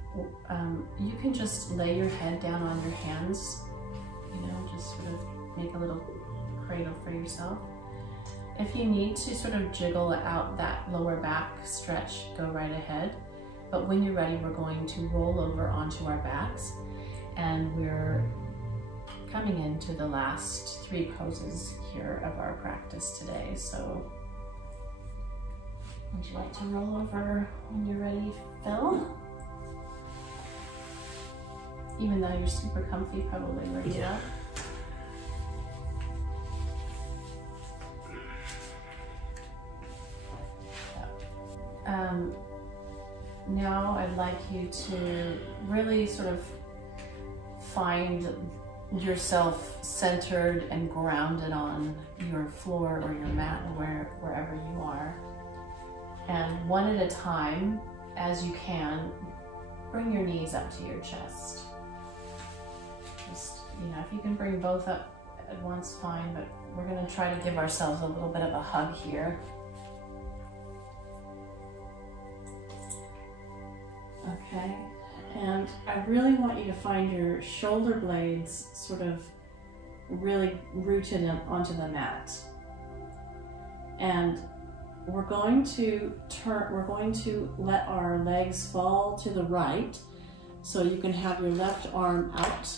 you can just lay your head down on your hands, you know, just sort of make a little cradle for yourself. If you need to sort of jiggle out that lower back stretch, go right ahead. But when you're ready, we're going to roll over onto our backs, and we're coming into the last 3 poses here of our practice today. So would you like to roll over when you're ready, Phil? Even though you're super comfy, probably where you are. Now I'd like you to really sort of find yourself centered and grounded on your floor or your mat, wherever you are. And one at a time, as you can, bring your knees up to your chest. Just, you know, if you can bring both up at once, fine, but we're going to try to give ourselves a little bit of a hug here. Okay, and I really want you to find your shoulder blades sort of really rooted onto the mat. And we're going to let our legs fall to the right, so you can have your left arm out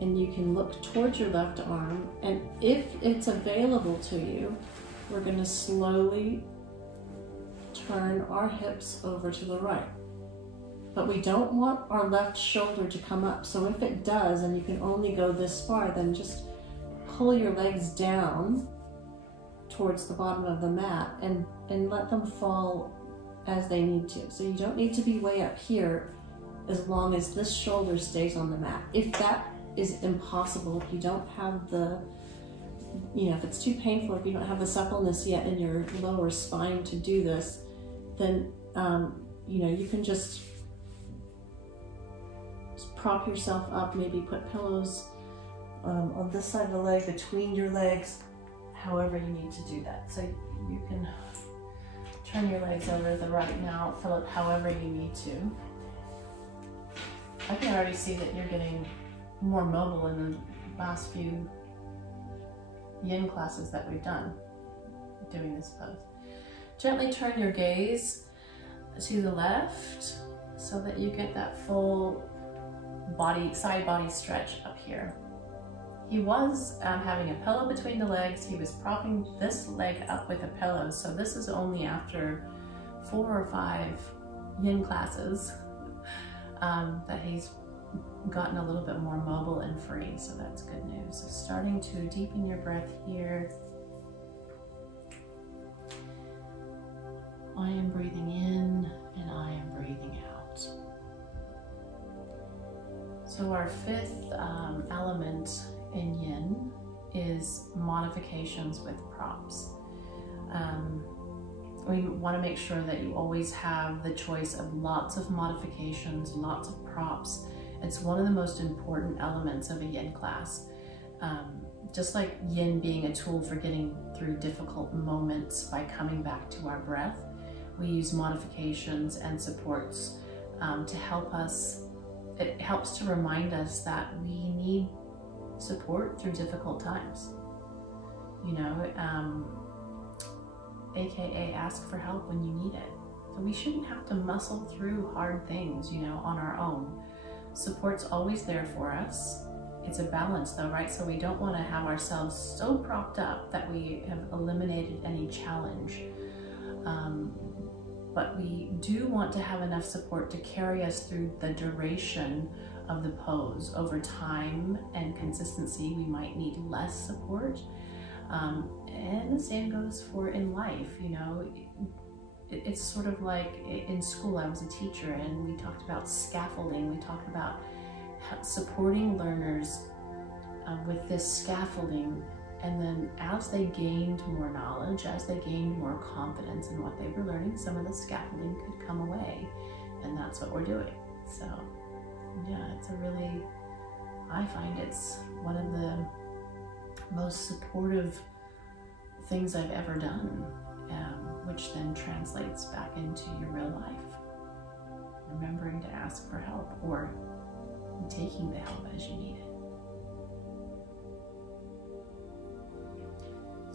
and you can look towards your left arm, and if it's available to you, we're going to slowly turn our hips over to the right. But we don't want our left shoulder to come up, so if it does and you can only go this far, then just pull your legs down towards the bottom of the mat and let them fall as they need to. So you don't need to be way up here as long as this shoulder stays on the mat. If that is impossible, if you don't have the, if it's too painful, if you don't have the suppleness yet in your lower spine to do this, then you can just prop yourself up, maybe put pillows on this side of the leg, between your legs, however you need to do that. So you can turn your legs over to the right now, Philip, however you need to. I can already see that you're getting more mobile in the last few Yin classes that we've done doing this pose. Gently turn your gaze to the left so that you get that full side body stretch up here. He was having a pillow between the legs. He was propping this leg up with a pillow. So this is only after 4 or 5 Yin classes that he's gotten a little bit more mobile and free. So that's good news. So starting to deepen your breath here. I am breathing in and I am breathing out. So our 5th element in Yin is modifications with props. We want to make sure that you always have the choice of lots of modifications, lots of props. It's one of the most important elements of a Yin class. Just like Yin being a tool for getting through difficult moments by coming back to our breath, we use modifications and supports to help us. It helps to remind us that we need support through difficult times. AKA ask for help when you need it. So we shouldn't have to muscle through hard things, on our own. Support's always there for us. It's a balance though, right? So we don't want to have ourselves so propped up that we have eliminated any challenge. But we do want to have enough support to carry us through the duration of the pose. Over time and consistency, we might need less support. And the same goes for in life, It's sort of like in school, I was a teacher and we talked about scaffolding. We talked about supporting learners with this scaffolding. And then as they gained more knowledge, as they gained more confidence in what they were learning, some of the scaffolding could come away. And that's what we're doing. So yeah, I find it's one of the most supportive things I've ever done, which then translates back into your real life. Remembering to ask for help or taking the help as you need it.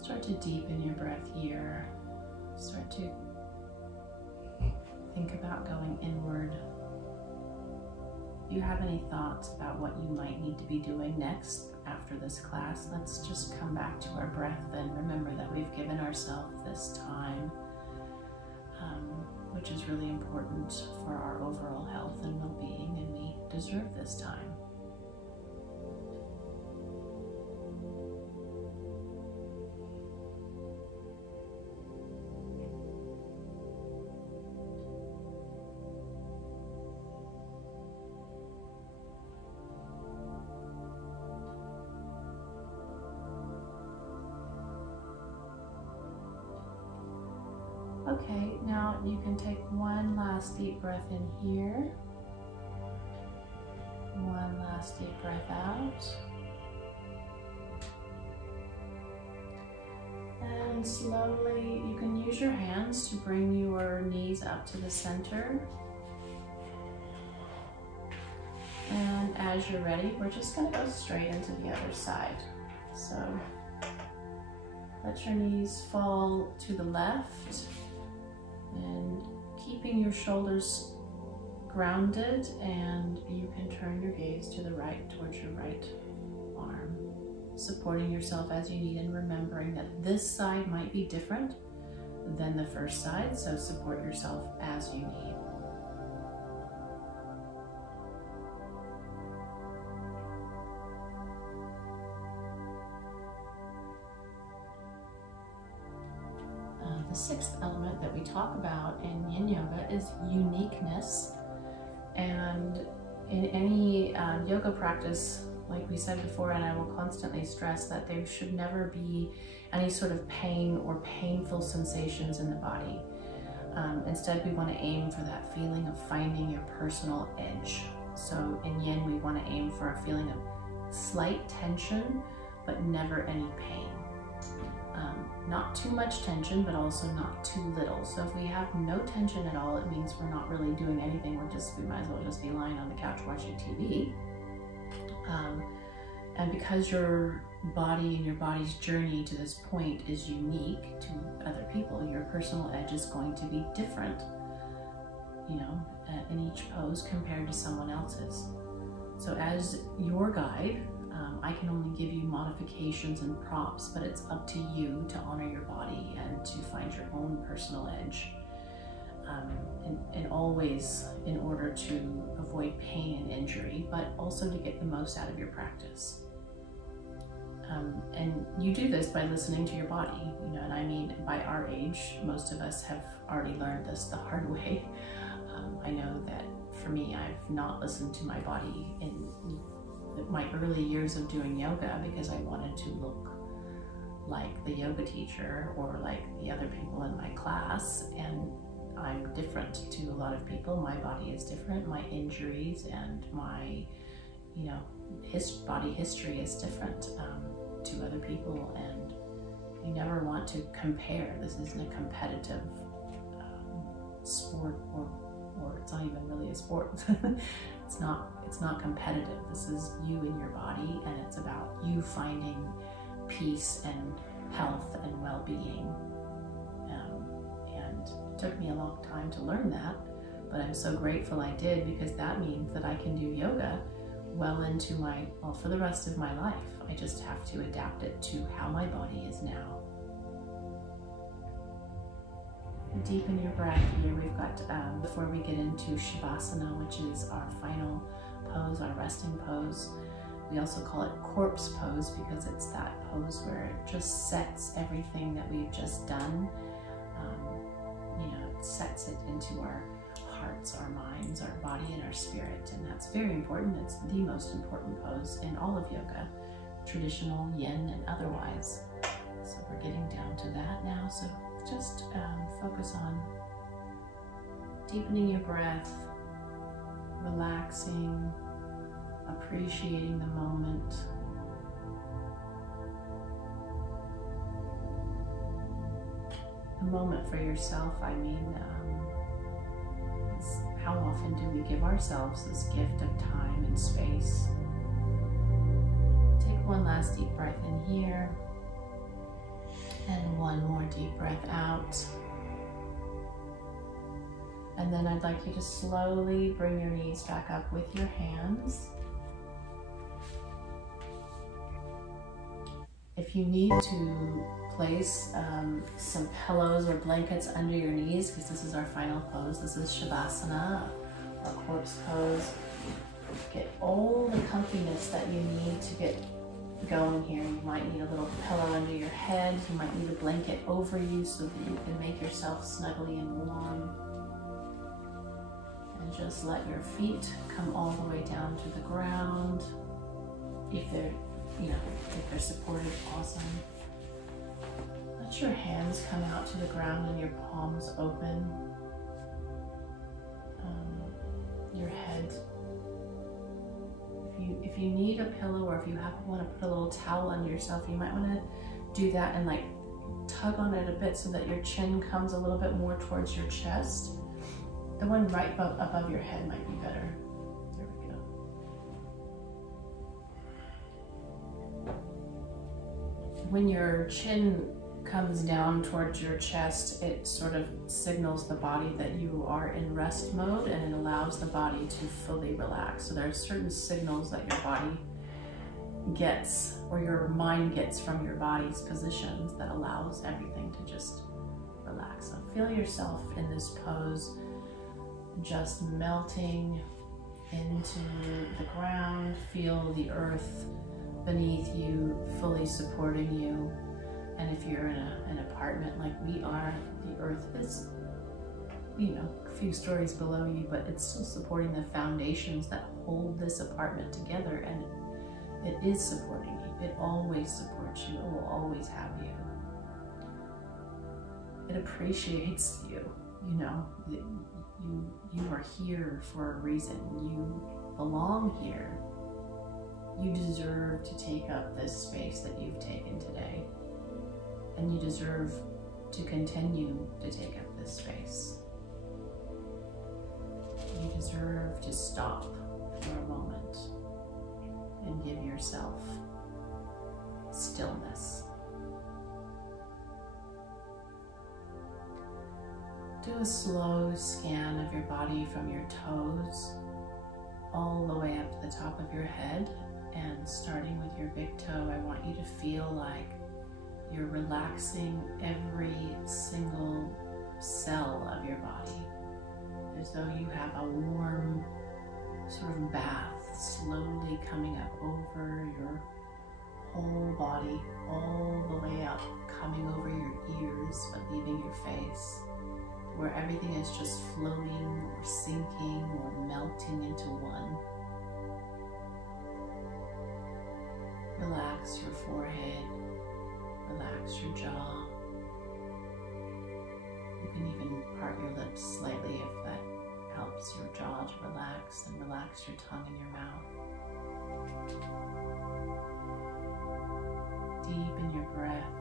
Start to deepen your breath here. Start to think about going inward. If you have any thoughts about what you might need to be doing next after this class, let's just come back to our breath and remember that we've given ourselves this time, which is really important for our overall health and well-being, and we deserve this time. Okay, now you can take one last deep breath in here. One last deep breath out. And slowly, you can use your hands to bring your knees up to the center. And as you're ready, we're just going to go straight into the other side. So let your knees fall to the left and keeping your shoulders grounded, and you can turn your gaze to the right, towards your right arm, supporting yourself as you need and remembering that this side might be different than the first side, so support yourself as you need. The sixth element that we talk about in Yin Yoga is uniqueness. And in any yoga practice, like we said before, and I will constantly stress that there should never be any sort of pain or painful sensations in the body. Instead, we want to aim for that feeling of finding your personal edge. So in Yin, we want to aim for a feeling of slight tension, but never any pain. Not too much tension, but also not too little. So if we have no tension at all, it means we're not really doing anything. We might as well just be lying on the couch watching TV. And because your body and your body's journey to this point is unique to other people, your personal edge is going to be different, you know, in each pose compared to someone else's. So as your guide, I can only give you modifications and props, but it's up to you to honor your body and to find your own personal edge. And always in order to avoid pain and injury, but also to get the most out of your practice. And you do this by listening to your body, you know, and I mean, by our age, most of us have already learned this the hard way. I know that for me, I've not listened to my body in my early years of doing yoga because I wanted to look like the yoga teacher or like the other people in my class, and I'm different to a lot of people. My body is different. My injuries and my, you know, body history is different to other people, and you never want to compare. This isn't a competitive sport, or it's not even really a sport. It's not competitive. This is you and your body, and it's about you finding peace and health and well-being. And it took me a long time to learn that, but I'm so grateful I did, because that means that I can do yoga well into for the rest of my life. I just have to adapt it to how my body is now. Deepen your breath here. We've got, before we get into Shavasana, which is our final pose, our resting pose. We also call it corpse pose because it's that pose where it just sets everything that we've just done. You know, it sets it into our hearts, our minds, our body, and our spirit. And that's very important. It's the most important pose in all of yoga, traditional, yin, and otherwise. So we're getting down to that now. So just focus on deepening your breath, relaxing, appreciating the moment. The moment for yourself, I mean, is how often do we give ourselves this gift of time and space? Take one last deep breath in here. And one more deep breath out. And then I'd like you to slowly bring your knees back up with your hands. If you need to place some pillows or blankets under your knees, because this is our final pose, this is Shavasana, our corpse pose, get all the comfiness that you need to get going here. You might need a little pillow under your head. You might need a blanket over you so that you can make yourself snuggly and warm. And just let your feet come all the way down to the ground. If they're, you know, if they're supported, awesome. Let your hands come out to the ground and your palms open. Your head. If you need a pillow, or if you want to put a little towel under yourself, you might want to do that and like tug on it a bit so that your chin comes a little bit more towards your chest. The one right above your head might be better. There we go. when your chin comes down towards your chest, it sort of signals the body that you are in rest mode, and it allows the body to fully relax. So there are certain signals that your body gets, or your mind gets, from your body's positions that allows everything to just relax. So feel yourself in this pose, just melting into the ground. Feel the earth beneath you fully supporting you. And if you're in an apartment like we are, the earth is, you know, a few stories below you, but it's still supporting the foundations that hold this apartment together, and it is supporting you. It always supports you. It will always have you. It appreciates you, you know. You are here for a reason. You belong here. You deserve to take up this space that you've taken today. And you deserve to continue to take up this space. You deserve to stop for a moment and give yourself stillness. Do a slow scan of your body from your toes all the way up to the top of your head, and starting with your big toe, I want you to feel like you're relaxing every single cell of your body, as though you have a warm sort of bath slowly coming up over your whole body, all the way up, coming over your ears, but leaving your face, where everything is just floating or sinking or melting into one. Relax your forehead. Relax your jaw. You can even part your lips slightly if that helps your jaw to relax, and relax your tongue in your mouth. Deepen your breath.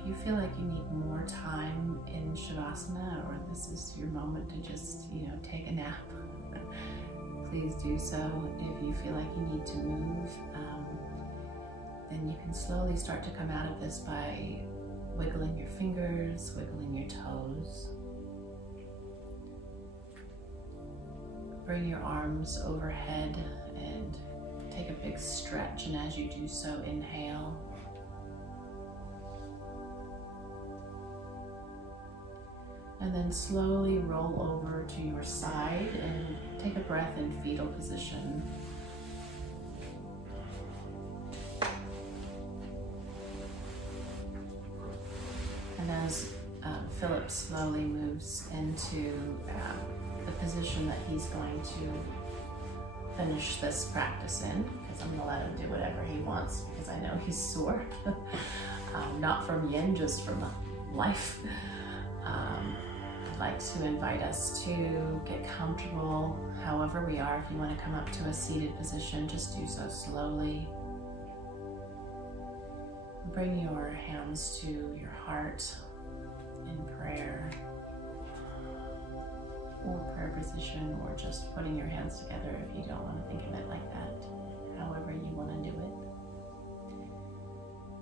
If you feel like you need more time in Shavasana, or this is your moment to just, you know, take a nap, please do so. If you feel like you need to move, then you can slowly start to come out of this by wiggling your fingers, wiggling your toes. Bring your arms overhead and take a big stretch, and as you do so, inhale. And then slowly roll over to your side and take a breath in fetal position. And as Philip slowly moves into the position that he's going to finish this practice in, because I'm going to let him do whatever he wants, because I know he's sore. Not from Yin, just from life. I'd like to invite us to get comfortable however we are. If you want to come up to a seated position, just do so slowly. Bring your hands to your heart in prayer, or prayer position, or just putting your hands together if you don't want to think of it like that, however you want to do it.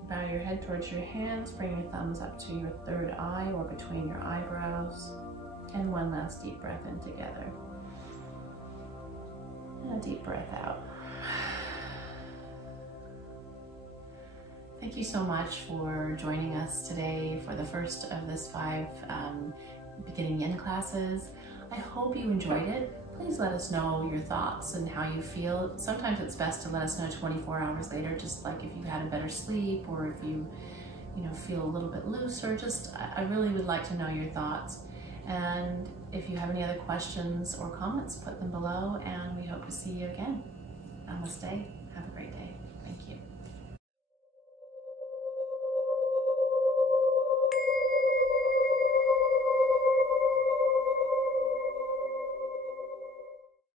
Bow your head towards your hands, bring your thumbs up to your third eye or between your eyebrows, and one last deep breath in together. And a deep breath out. Thank you so much for joining us today for the first of this 5 beginning Yin classes. I I hope you enjoyed it. Please let us know your thoughts and how you feel. Sometimes it's best to let us know 24 hours later, just like if you had a better sleep or if you feel a little bit looser. I really would like to know your thoughts. And if you have any other questions or comments, put them below, and we hope to see you again. Namaste. Have a great day.